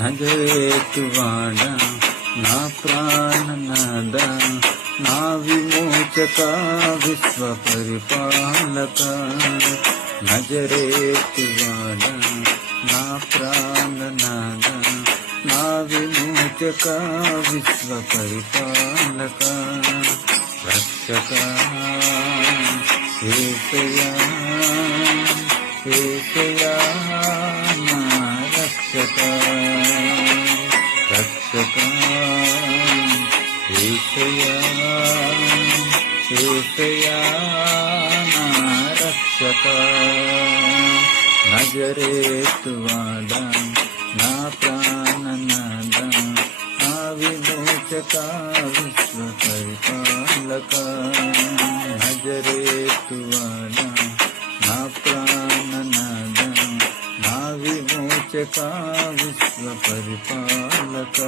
నజరేతువాడా నా ప్రాణనాద నా విమోచక విశ్వ పరిపాలక నజరేతువాడా నా ప్రాణనాద నా విమోచక విశ్వ పరిపాలక రక్షక యేసయ్యా యేసయ్యా నా రక్షక రక్షక యేసయ్యా యేసయ్యా నా రక్షక నజరేతువాడా నా ప్రాణనాద నా విమోచక విశ్వ పరిపాలక నజరేతువాడా నా ప్రాణనాద నా విమోచక విశ్వ పరిపాలక